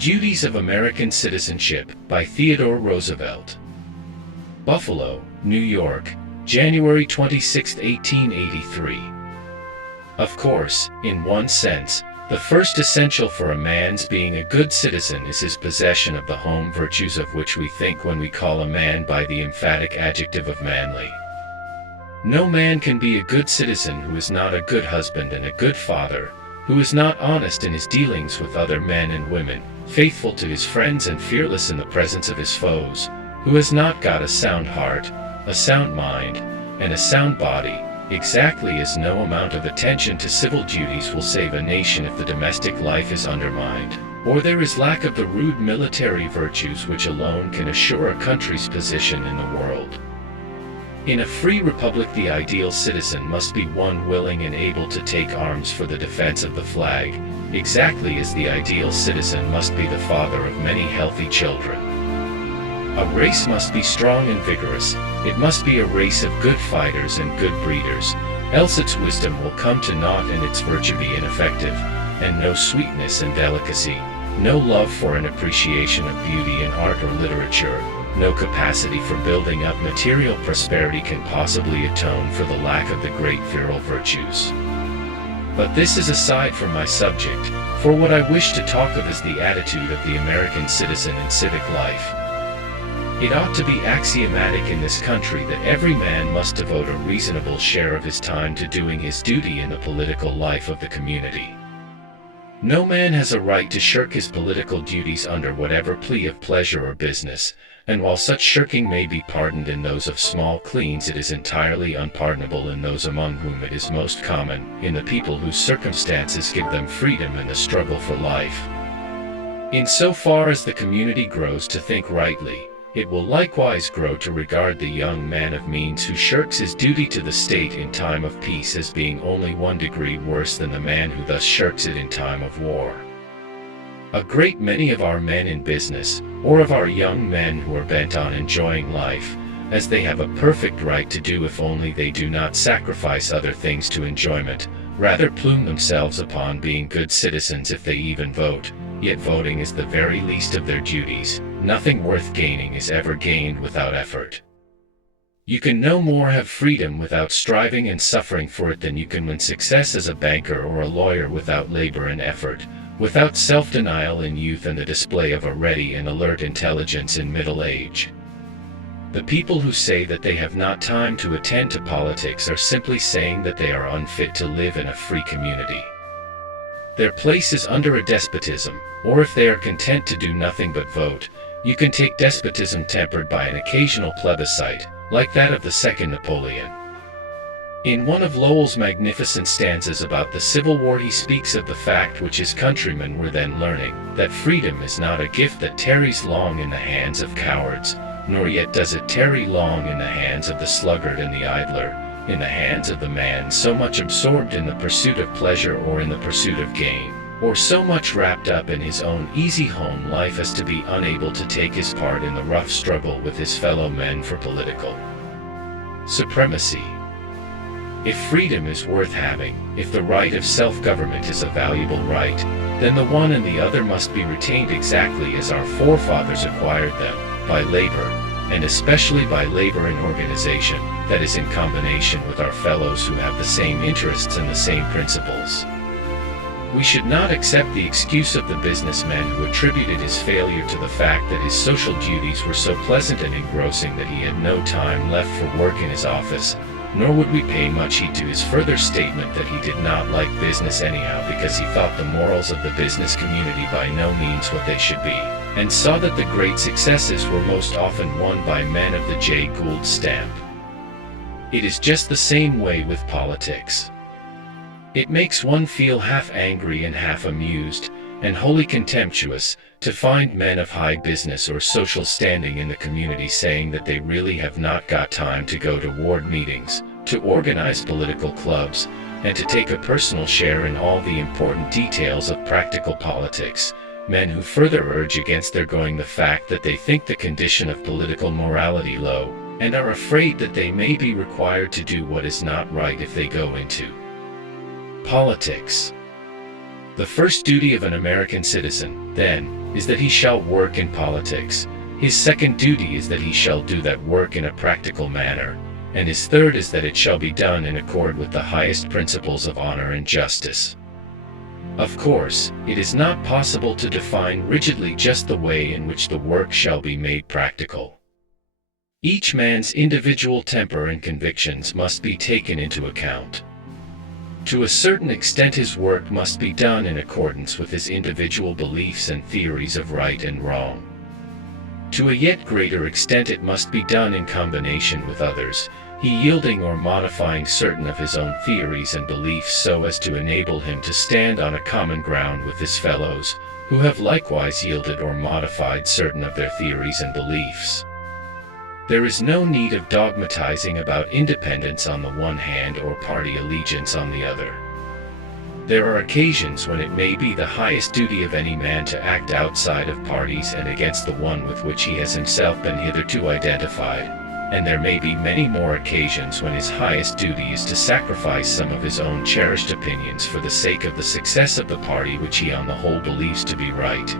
Duties of American Citizenship by Theodore Roosevelt. Buffalo, New York, January 26, 1883. Of course, in one sense, the first essential for a man's being a good citizen is his possession of the home virtues of which we think when we call a man by the emphatic adjective of manly. No man can be a good citizen who is not a good husband and a good father, who is not honest in his dealings with other men and women, faithful to his friends and fearless in the presence of his foes, who has not got a sound heart, a sound mind, and a sound body, exactly as no amount of attention to civil duties will save a nation if the domestic life is undermined, or there is lack of the rude military virtues which alone can assure a country's position in the world. In a free republic, the ideal citizen must be one willing and able to take arms for the defense of the flag, exactly as the ideal citizen must be the father of many healthy children. A race must be strong and vigorous. It must be a race of good fighters and good breeders, else its wisdom will come to naught and its virtue be ineffective, and no sweetness and delicacy, no love for an appreciation of beauty in art or literature, no capacity for building up material prosperity can possibly atone for the lack of the great virile virtues. But this is aside from my subject, for what I wish to talk of is the attitude of the American citizen in civic life. It ought to be axiomatic in this country that every man must devote a reasonable share of his time to doing his duty in the political life of the community. No man has a right to shirk his political duties under whatever plea of pleasure or business, and while such shirking may be pardoned in those of small cleans, it is entirely unpardonable in those among whom it is most common, in the people whose circumstances give them freedom in the struggle for life. In so far as the community grows to think rightly, it will likewise grow to regard the young man of means who shirks his duty to the state in time of peace as being only one degree worse than the man who thus shirks it in time of war. A great many of our men in business, or of our young men who are bent on enjoying life, as they have a perfect right to do if only they do not sacrifice other things to enjoyment, rather plume themselves upon being good citizens if they even vote, yet voting is the very least of their duties. Nothing worth gaining is ever gained without effort. You can no more have freedom without striving and suffering for it than you can win success as a banker or a lawyer without labor and effort, without self-denial in youth and the display of a ready and alert intelligence in middle age. The people who say that they have not time to attend to politics are simply saying that they are unfit to live in a free community. Their place is under a despotism, or if they are content to do nothing but vote, you can take despotism tempered by an occasional plebiscite, like that of the second Napoleon. In one of Lowell's magnificent stanzas about the Civil War, he speaks of the fact which his countrymen were then learning, that freedom is not a gift that tarries long in the hands of cowards, nor yet does it tarry long in the hands of the sluggard and the idler, in the hands of the man so much absorbed in the pursuit of pleasure or in the pursuit of gain, or so much wrapped up in his own easy home life as to be unable to take his part in the rough struggle with his fellow men for political supremacy. If freedom is worth having, if the right of self-government is a valuable right, then the one and the other must be retained exactly as our forefathers acquired them, by labor, and especially by labor and organization, that is in combination with our fellows who have the same interests and the same principles. We should not accept the excuse of the businessman who attributed his failure to the fact that his social duties were so pleasant and engrossing that he had no time left for work in his office, nor would we pay much heed to his further statement that he did not like business anyhow because he thought the morals of the business community by no means what they should be, and saw that the great successes were most often won by men of the Jay Gould stamp. It is just the same way with politics. It makes one feel half angry and half amused, and wholly contemptuous, to find men of high business or social standing in the community saying that they really have not got time to go to ward meetings, to organize political clubs, and to take a personal share in all the important details of practical politics, men who further urge against their going the fact that they think the condition of political morality low, and are afraid that they may be required to do what is not right if they go into politics. The first duty of an American citizen, then, is that he shall work in politics. His second duty is that he shall do that work in a practical manner, and his third is that it shall be done in accord with the highest principles of honor and justice. Of course, it is not possible to define rigidly just the way in which the work shall be made practical. Each man's individual temper and convictions must be taken into account. To a certain extent, his work must be done in accordance with his individual beliefs and theories of right and wrong. To a yet greater extent, it must be done in combination with others, he yielding or modifying certain of his own theories and beliefs so as to enable him to stand on a common ground with his fellows, who have likewise yielded or modified certain of their theories and beliefs. There is no need of dogmatizing about independence on the one hand or party allegiance on the other. There are occasions when it may be the highest duty of any man to act outside of parties and against the one with which he has himself been hitherto identified, and there may be many more occasions when his highest duty is to sacrifice some of his own cherished opinions for the sake of the success of the party which he on the whole believes to be right.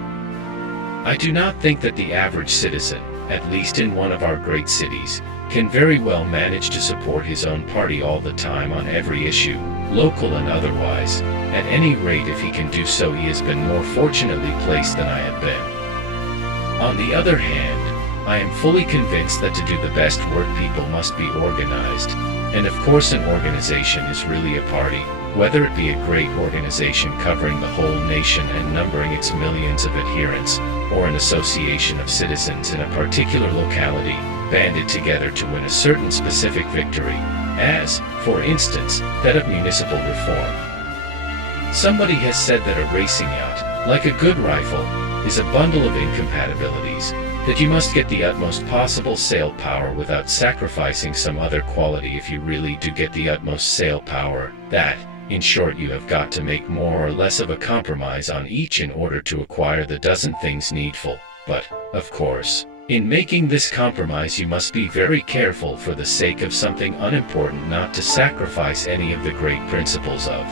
I do not think that the average citizen, at least in one of our great cities, can very well manage to support his own party all the time on every issue, local and otherwise. At any rate, if he can do so, he has been more fortunately placed than I have been. On the other hand, I am fully convinced that to do the best work, people must be organized, and of course an organization is really a party, whether it be a great organization covering the whole nation and numbering its millions of adherents, or an association of citizens in a particular locality, banded together to win a certain specific victory, as, for instance, that of municipal reform. Somebody has said that a racing yacht, like a good rifle, is a bundle of incompatibilities, that you must get the utmost possible sail power without sacrificing some other quality if you really do get the utmost sail power, that, in short, you have got to make more or less of a compromise on each in order to acquire the dozen things needful. But, of course, in making this compromise you must be very careful for the sake of something unimportant not to sacrifice any of the great principles of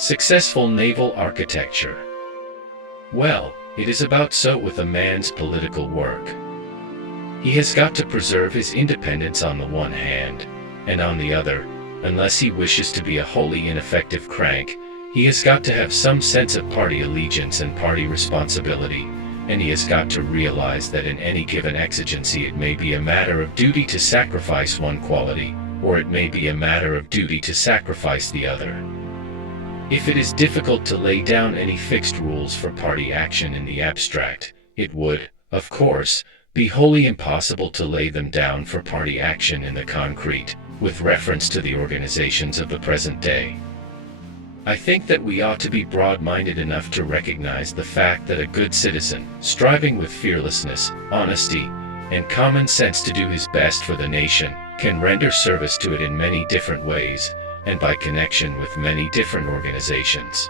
successful naval architecture. Well, it is about so with a man's political work. He has got to preserve his independence on the one hand, and on the other, unless he wishes to be a wholly ineffective crank, he has got to have some sense of party allegiance and party responsibility, and he has got to realize that in any given exigency it may be a matter of duty to sacrifice one quality, or it may be a matter of duty to sacrifice the other. If it is difficult to lay down any fixed rules for party action in the abstract, it would, of course, be wholly impossible to lay them down for party action in the concrete, with reference to the organizations of the present day. I think that we ought to be broad-minded enough to recognize the fact that a good citizen, striving with fearlessness, honesty, and common sense to do his best for the nation, can render service to it in many different ways, and by connection with many different organizations.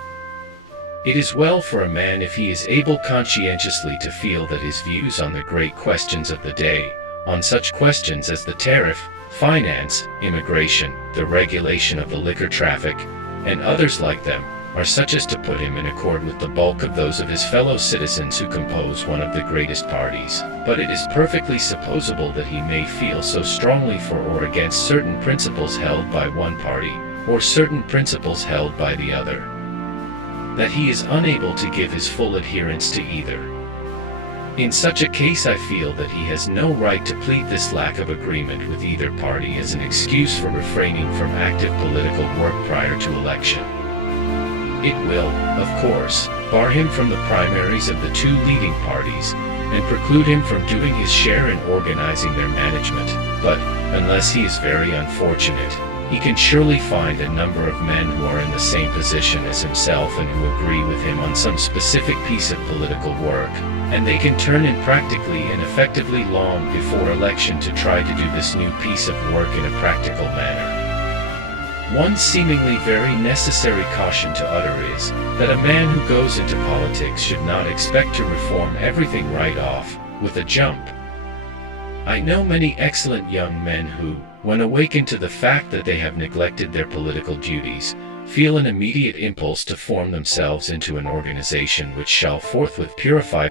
It is well for a man if he is able conscientiously to feel that his views on the great questions of the day, on such questions as the tariff, finance, immigration, the regulation of the liquor traffic, and others like them, are such as to put him in accord with the bulk of those of his fellow citizens who compose one of the greatest parties. But it is perfectly supposable that he may feel so strongly for or against certain principles held by one party, or certain principles held by the other, that he is unable to give his full adherence to either. In such a case I feel that he has no right to plead this lack of agreement with either party as an excuse for refraining from active political work prior to election. It will, of course, bar him from the primaries of the two leading parties, and preclude him from doing his share in organizing their management, but, unless he is very unfortunate, he can surely find a number of men who are in the same position as himself and who agree with him on some specific piece of political work, and they can turn in practically and effectively long before election to try to do this new piece of work in a practical manner. One seemingly very necessary caution to utter is, that a man who goes into politics should not expect to reform everything right off, with a jump. I know many excellent young men who, when awakened to the fact that they have neglected their political duties, feel an immediate impulse to form themselves into an organization which shall forthwith purify